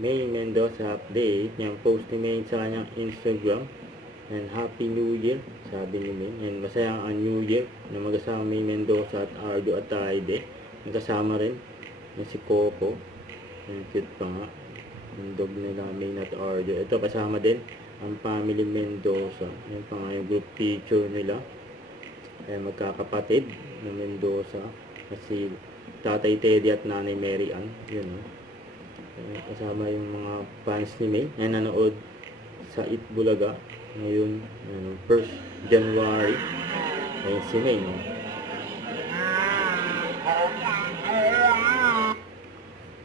May Mendoza update. Yung post ni May sa kanyang Instagram. And Happy New Year, sabi ni May. And masaya ang New Year na magkasama May Mendoza at Arjo Ataide. Nagkasama rin na si Coco. Ang cute pa nga. Yung dog nila May at Arjo. Ito kasama din ang family Mendoza. Yan pa nga yung group picture nila. Kaya magkakapatid na Mendoza. Kasi Tatay Teddy at Nanay Mary Ann. Yun o. Kasama yung mga fans ni May na nanood sa Itbulaga ngayon, 1st January. Ayun si May, no?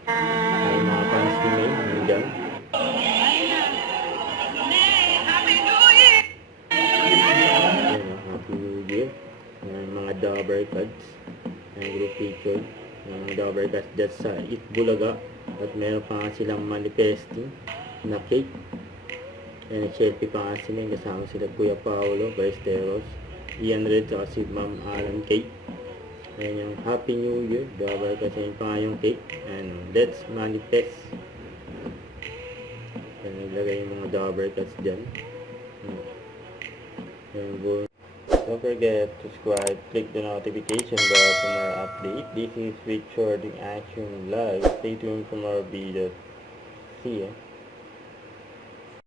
Ay, mga fans ni May, nandiyan. Ayun, no? Happy New Year. Ayun, mga Dabber Cards. Ayun, group picture. Yung Dabber Cards dyan sa Itbulaga. At meron pa nga silang manifesting na cake. And selfie pa nga sila, kasama sila Kuya Paolo, Ballesteros, Ian Red, at si Ma'am Alan Cake. Ayan yung Happy New Year, Dabber kasi yun pa nga yung cake. And let's manifest. Ayan, naglagay yung mga Dabber Cats dyan. And don't forget to subscribe, click the notification bell for more update. This is Sweet Shorting Action Live. Stay tuned for more videos. See ya.